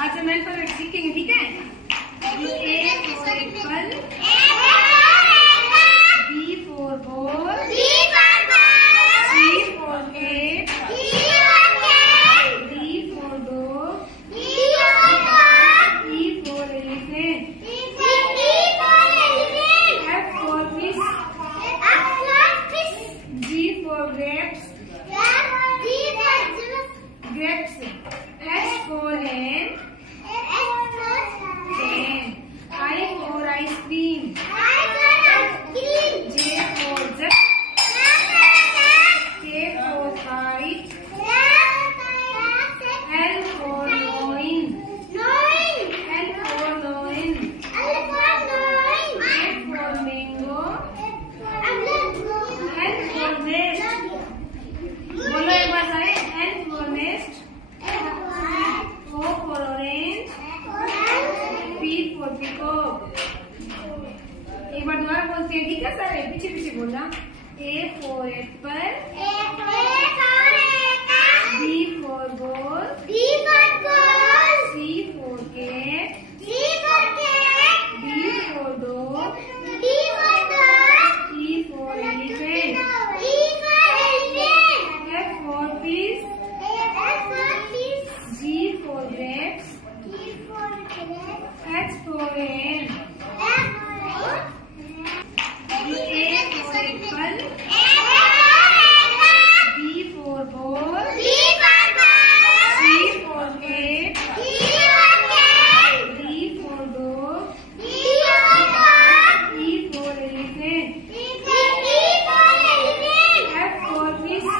आज हम अल्फाबेट सीखेंगे, ठीक है। A for apple, B for ball, C for cat, D for dog, E for elephant, F for fish, G for grapes, H for hen, I for ice cream, J for jug, K for kite, L for loin, L for loin, M for mango, N for nest. बोलो एक बार सारे, N for nest, O for orange, P for peacock. एक बार दोबारा बोलते हैं, ठीक है सारे, पीछे पीछे बोलना। A for apple, B for ball, C for cat, D for dog, E for elephant, F for fish, G for grapes, H for hen, A for apple, B for ball, C for cat, D for dog, E for elephant, F for fish,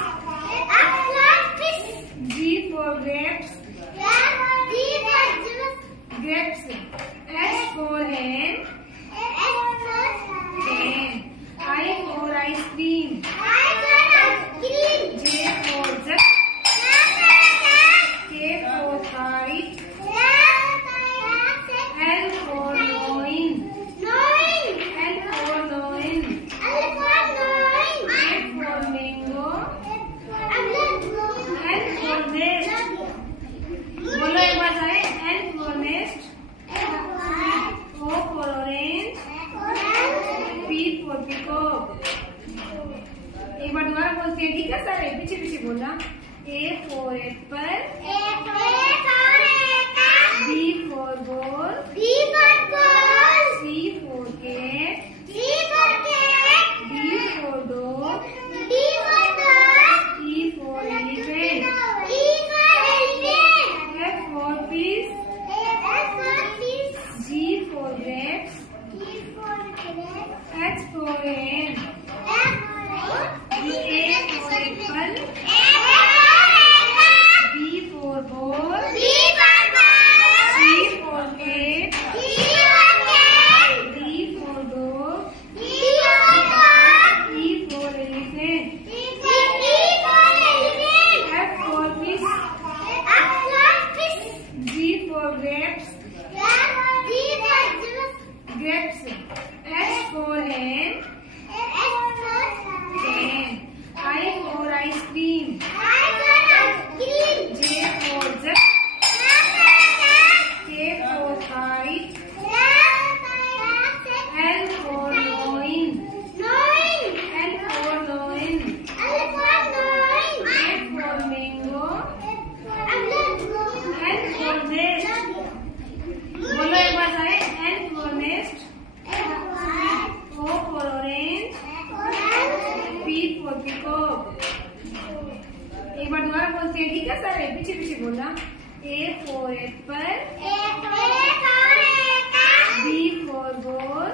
G for grapes, H for hen, I for ice cream, J for jug, K for kite, L for loin, L for loin, M for mango, N for nest. बोलो एक बार सारे, N for nest, O for orange, P for peacock. एक बार दोबारा बोलते हैं, ठीक है सारे, पीछे पीछे बोलना। A for apple, B for ball, C for cat, D for dog, E for elephant, F for fish, G for grapes, H for hen, A for apple, B for ball, C for cat, D for dog, E for elephant, F for fish, G for grapes, H for hen, I for ice cream, J for jug, K for kite, L for loin, L for loin, M for mango, N for nest. बोलो एक बार सारे, N for nest, O for orange, P for peacock. एक बार दोबारा बोलते हैं, ठीक है सारे, पीछे पीछे बोलना। A for apple, B for ball,